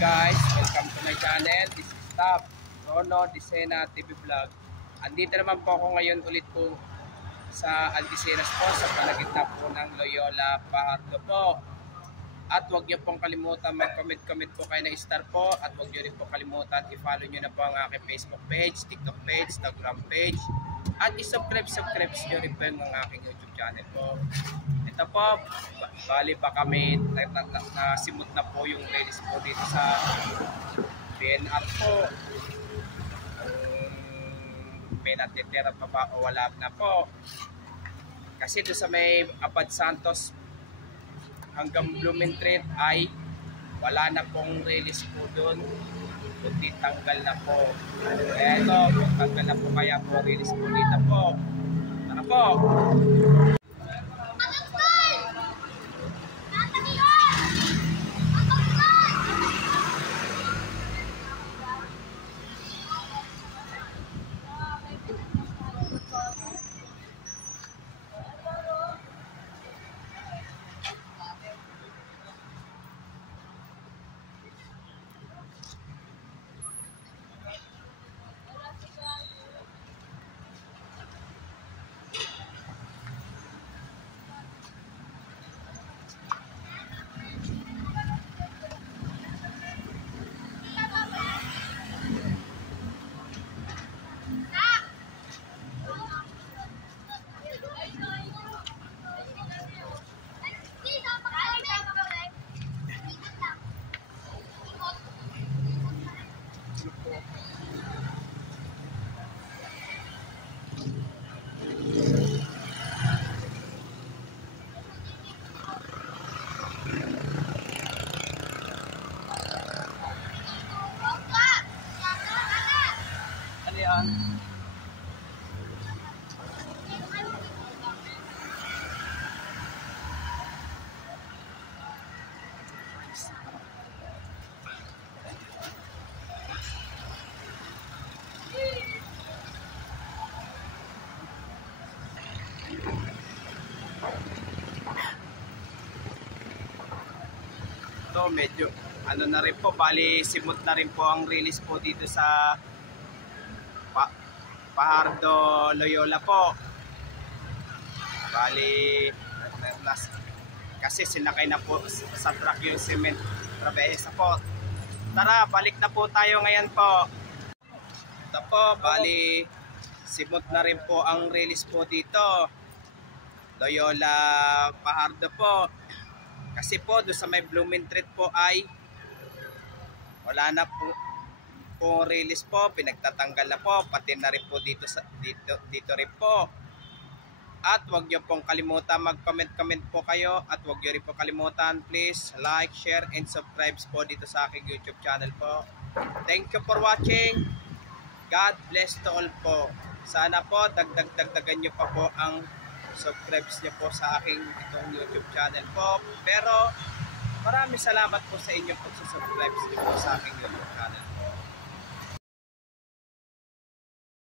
guys, welcome to my channel. This is Top Rono Disena TV Vlog. Andito naman po ako ngayon ulit po sa Algeciras po, sa palagitna po ng Loyola Fajardo po. At huwag niyo pong kalimutan mag-comment po kayo na star po. At huwag niyo rin po kalimutan i-follow niyo na po ang aking Facebook page, TikTok page, Instagram page. At i-subscribe niyo rin po ang aking YouTube channel po. Ito po, bali pa kami, nasimot na po yung release po dito sa PNR po. May natitira pa ba o wala na po. Kasi doon sa may Abad Santos hanggang Blumentritt ay wala na pong release po doon. Kundi tanggal na po. Kaya ito, tanggal na po kaya po release po dito po. Tara po! So medyo ano na rin po, bali simot na rin po ang release po dito sa Fajardo Loyola po. Bali kasi sinakay na po sa truck yung cement trabesa po. Tara, balik na po tayo ngayon po. Ito po, bali simot na rin po ang release po dito Loyola Fajardo po. Kasi po doon sa may Blumentritt po ay wala na po release po, pinagtatanggal na po, pati na rin po dito rin po. At huwag niyo pong kalimutan mag-comment po kayo, at huwag niyo rin po kalimutan please like, share and subscribe po dito sa aking YouTube channel po. Thank you for watching. God bless to all po. Sana po dagdagan niyo pa po ang subscribes niyo po sa aking itong YouTube channel po. Pero maraming salamat po sa inyo po sa subscribes niyo po sa aking YouTube channel.